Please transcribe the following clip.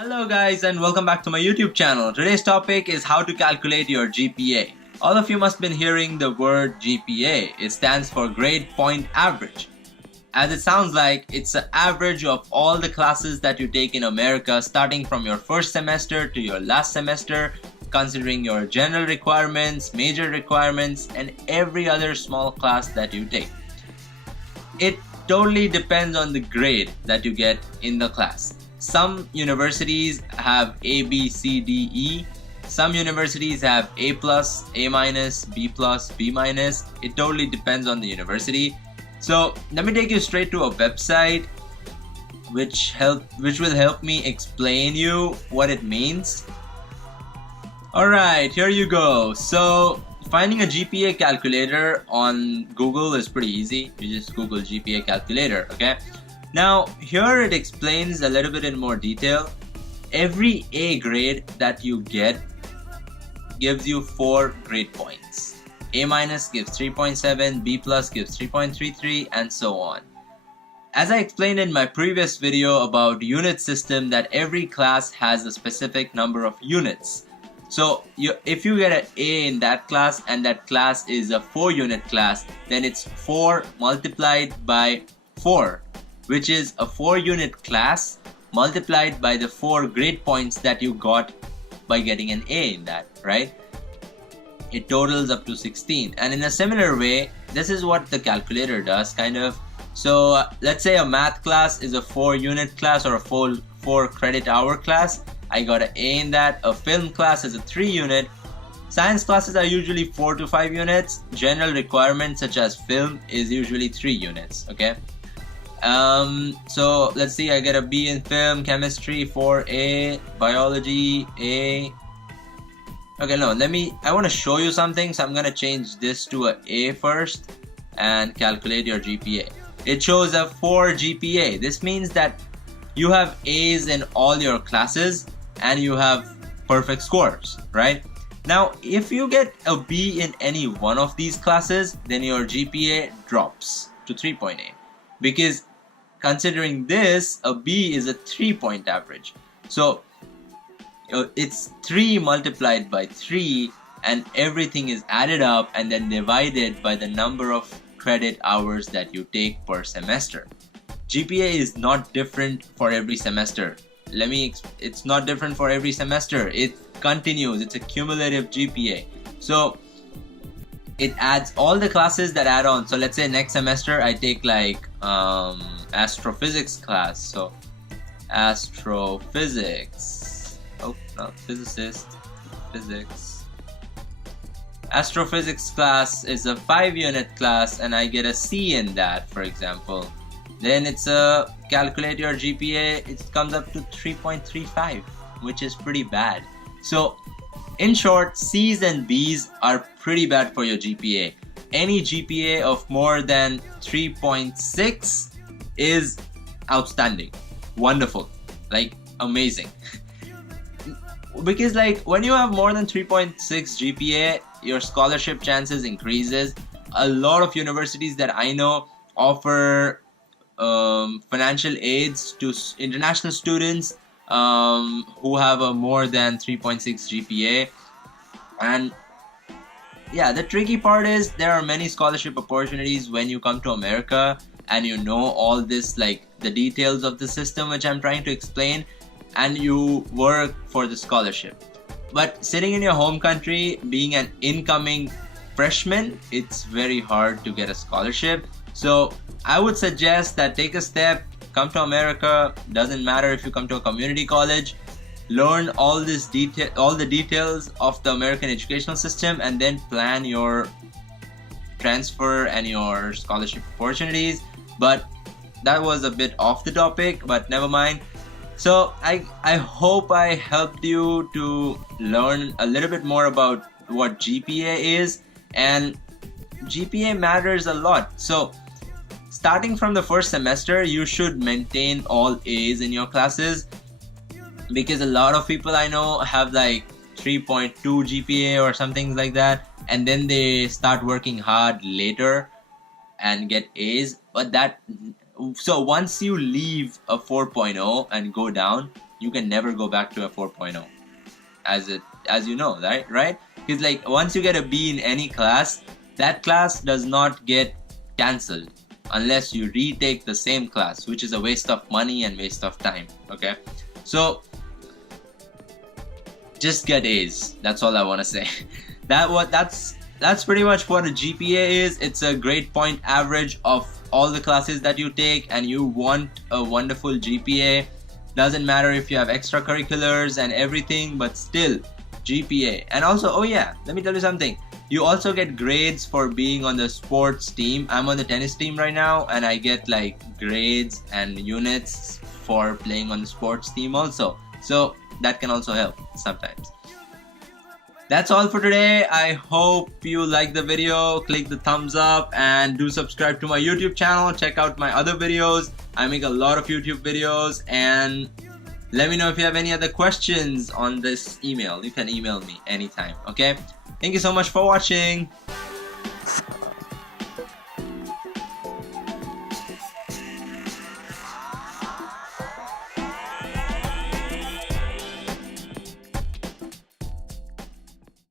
Hello guys and welcome back to my YouTube channel. Today's topic is how to calculate your GPA. All of you must have been hearing the word GPA. It stands for grade point average. As it sounds like, it's an average of all the classes that you take in America starting from your first semester to your last semester, considering your general requirements, major requirements, and every other small class that you take. It totally depends on the grade that you get in the class. Some universities have A, B, C, D, E. Some universities have A+, A-, B+, B-. It totally depends on the university. So let me take you straight to a website which will help me explain you what it means. Alright, here you go. So finding a GPA calculator on Google is pretty easy. You just Google GPA calculator, okay? Now here it explains a little bit in more detail. Every A grade that you get gives you 4 grade points. A- gives 3.7, B+ gives 3.33, and so on. As I explained in my previous video about unit system, that every class has a specific number of units. So if you get an A in that class and that class is a 4-unit class, then it's 4 multiplied by 4, which is a 4-unit class multiplied by the 4 grade points that you got by getting an A in that, right? It totals up to 16. And in a similar way, this is what the calculator does, kind of. So let's say a math class is a 4-unit class or a 4 credit hour class. I got an A in that. A film class is a 3-unit. Science classes are usually 4 to 5 units. General requirements such as film is usually 3 units, okay? So let's see, I get a B in film, chemistry 4A, biology A. Okay, no, I want to show you something, so I'm gonna change this to A first and calculate your GPA. It shows a 4 GPA. This means that you have A's in all your classes and you have perfect scores, right? Now, if you get a B in any one of these classes, then your GPA drops to 3.8. Because considering this, a B is a 3-point average. So it's 3 multiplied by 3 and everything is added up and then divided by the number of credit hours that you take per semester. GPA is not different for every semester. It's not different for every semester. It continues. It's a cumulative GPA. So it adds all the classes that add on. So let's say next semester I take like astrophysics class. So astrophysics. Oh, no, physicist. Physics. Astrophysics class is a 5-unit class and I get a C in that, for example. Then it's a calculate your GPA. It comes up to 3.35, which is pretty bad. So in short, C's and B's are pretty bad for your GPA. Any GPA of more than 3.6 is outstanding, wonderful, like amazing. Because like when you have more than 3.6 GPA, your scholarship chances increases. A lot of universities that I know offer financial aids to international students who have a more than 3.6 GPA. And yeah, the tricky part is there are many scholarship opportunities when you come to America and you know all this, like the details of the system which I'm trying to explain, and you work for the scholarship. But sitting in your home country, being an incoming freshman, it's very hard to get a scholarship. So I would suggest that take a step, come to America. Doesn't matter if you come to a community college, learn all the details of the American educational system, and then plan your transfer and your scholarship opportunities. But that was a bit off the topic, but never mind. So I hope I helped you to learn a little bit more about what GPA is, and GPA matters a lot. So starting from the first semester, you should maintain all A's in your classes, because a lot of people I know have like 3.2 GPA or something like that, and then they start working hard later and get A's. But that So once you leave a 4.0 and go down, you can never go back to a 4.0, as you know, right? Because like once you get a B in any class, that class does not get cancelled unless you retake the same class, which is a waste of money and waste of time. Okay, so just get A's. That's all I want to say. That's pretty much what a GPA is. It's a grade point average of all the classes that you take, and you want a wonderful GPA. Doesn't matter if you have extracurriculars and everything, but still GPA. And also, oh yeah, let me tell you something. You also get grades for being on the sports team. I'm on the tennis team right now, and I get like grades and units for playing on the sports team also. So that can also help sometimes. That's all for today. I hope you like the video. Click the thumbs up and do subscribe to my YouTube channel. Check out my other videos. I make a lot of YouTube videos, and let me know if you have any other questions on this email. You can email me anytime. Okay, thank you so much for watching.